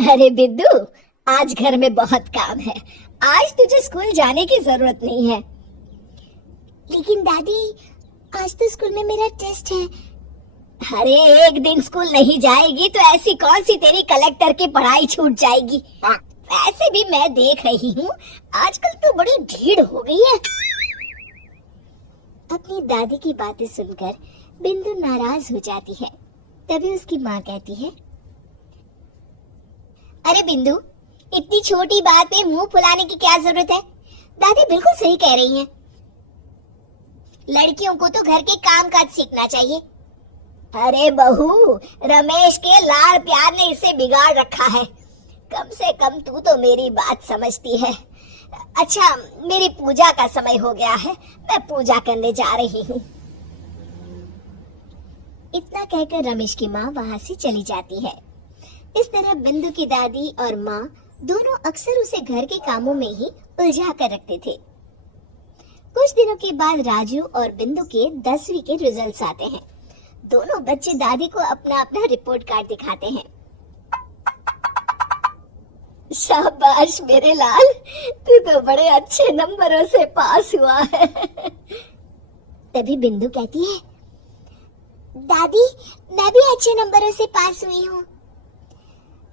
अरे बिद्दू, आज घर में बहुत काम है। आज तुझे स्कूल जाने की जरूरत नहीं है। लेकिन दादी, आज तो स्कूल में मेरा टेस्ट है। अरे एक दिन स्कूल नहीं जाएगी तो ऐसी कौन सी तेरी कलेक्टर की पढ़ाई छूट जाएगी। वैसे भी मैं देख रही हूँ आजकल तो बड़ी भीड़ हो गई है। अपनी दादी की बातें सुनकर बिंदु नाराज हो जाती है। तभी उसकी माँ कहती है, अरे बिंदु, इतनी छोटी बात पे मुंह फुलाने की क्या जरूरत है। दादी बिल्कुल सही कह रही हैं। लड़कियों को तो घर के काम काज सीखना चाहिए। अरे बहू, रमेश के लाड़ प्यार ने इसे बिगाड़ रखा है। कम से कम तू तो मेरी बात समझती है। अच्छा, मेरी पूजा का समय हो गया है, मैं पूजा करने जा रही हूँ। इतना कहकर रमेश की माँ वहाँ से चली जाती है। इस तरह बिंदु की दादी और माँ दोनों अक्सर उसे घर के कामों में ही उलझा कर रखते थे। कुछ दिनों के बाद राजू और बिंदु के 10वीं के रिजल्ट्स आते हैं। दोनों बच्चे दादी को अपना अपना रिपोर्ट कार्ड दिखाते हैं। शाबाश मेरे लाल, तू तो बड़े अच्छे नंबरों से पास हुआ है। तभी बिंदु कहती है, दादी मैं भी अच्छे नंबरों से पास हुई हूँ।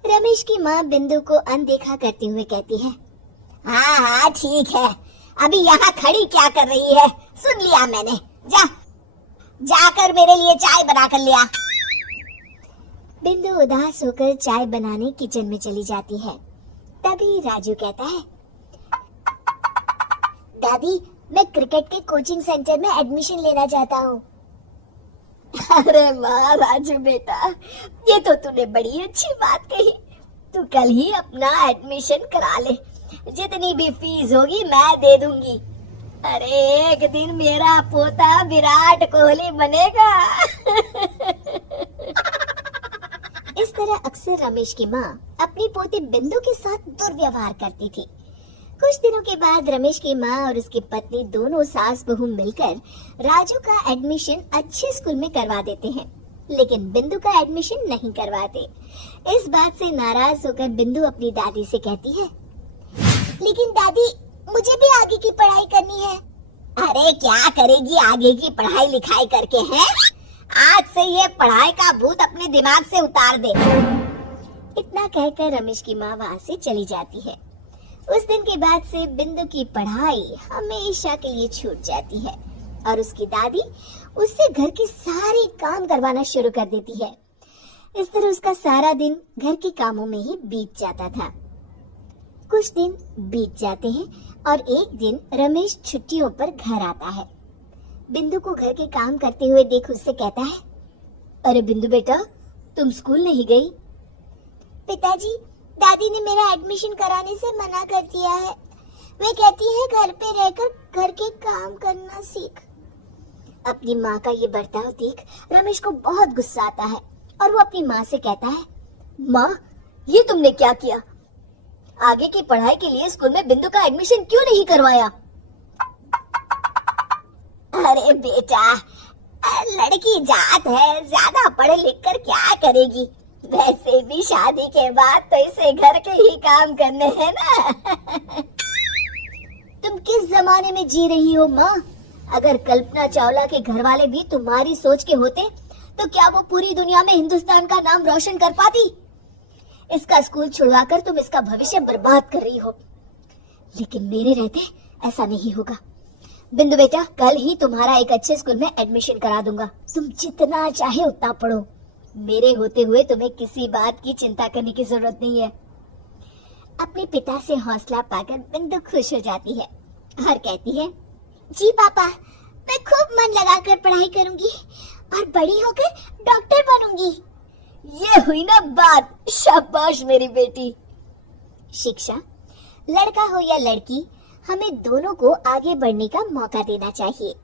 रमेश की माँ बिंदु को अनदेखा करते हुए कहती है, हाँ हाँ ठीक है, अभी यहाँ खड़ी क्या कर रही है, सुन लिया मैंने। जाकर मेरे लिए चाय बना कर लिया। बिंदु उदास होकर चाय बनाने किचन में चली जाती है। तभी राजू कहता है, दादी मैं क्रिकेट के कोचिंग सेंटर में एडमिशन लेना चाहता हूँ। अरे वाह राजू बेटा, ये तो तूने बड़ी अच्छी बात कही। तू कल ही अपना एडमिशन करा ले, जितनी भी फीस होगी मैं दे दूंगी। अरे एक दिन मेरा पोता विराट कोहली बनेगा। इस तरह अक्सर रमेश की माँ अपनी पोती बिंदु के साथ दुर्व्यवहार करती थी। कुछ दिनों के बाद रमेश की माँ और उसकी पत्नी दोनों सास बहू मिलकर राजू का एडमिशन अच्छे स्कूल में करवा देते हैं, लेकिन बिंदु का एडमिशन नहीं करवाते। इस बात से नाराज होकर बिंदु अपनी दादी से कहती है, लेकिन दादी मुझे भी आगे की पढ़ाई करनी है। अरे क्या करेगी आगे की पढ़ाई लिखाई करके हैं? आज से ये पढ़ाई का भूत अपने दिमाग से उतार दे। इतना कहकर रमेश की माँ वहाँ से चली जाती है। उस दिन के बाद से बिंदु की पढ़ाई हमेशा के लिए छूट जाती है और उसकी दादी उससे घर के सारे काम करवाना शुरू कर देती है। इस तरह उसका सारा दिन घर के कामों में ही बीत जाता था। कुछ दिन बीत जाते हैं और एक दिन रमेश छुट्टियों पर घर आता है। बिंदु को घर के काम करते हुए देख उससे कहता है, अरे बिंदु बेटा, तुम स्कूल नहीं गई? पिताजी, दादी ने मेरा एडमिशन कराने से मना कर दिया है। वे कहती है घर पे रहकर घर के काम करना सीख। अपनी माँ का ये बर्ताव देख रमेश को बहुत गुस्सा आता है और वो अपनी माँ से कहता है, माँ ये तुमने क्या किया? आगे की पढ़ाई के लिए स्कूल में बिंदु का एडमिशन क्यों नहीं करवाया? अरे बेटा, लड़की जात है, ज्यादा पढ़ लिख कर क्या करेगी? वैसे भी शादी के बाद तो इसे घर के ही काम करने हैं ना। तुम किस जमाने में जी रही हो माँ? अगर कल्पना चावला के घर वाले भी तुम्हारी सोच के होते तो क्या वो पूरी दुनिया में हिंदुस्तान का नाम रोशन कर पाती? इसका स्कूल छुड़वाकर तुम इसका भविष्य बर्बाद कर रही हो, लेकिन मेरे रहते ऐसा नहीं होगा। बिंदु बेटा, कल ही तुम्हारा एक अच्छे स्कूल में एडमिशन करा दूंगा। तुम जितना चाहे उतना पढ़ो। मेरे होते हुए तुम्हें किसी बात की चिंता करने की जरूरत नहीं है। अपने पिता से हौसला पाकर बिंदु खुश हो जाती है और कहती है, जी पापा, मैं खूब मन लगाकर पढ़ाई करूंगी और बड़ी होकर डॉक्टर बनूंगी। ये हुई ना बात, शाबाश मेरी बेटी। शिक्षा, लड़का हो या लड़की, हमें दोनों को आगे बढ़ने का मौका देना चाहिए।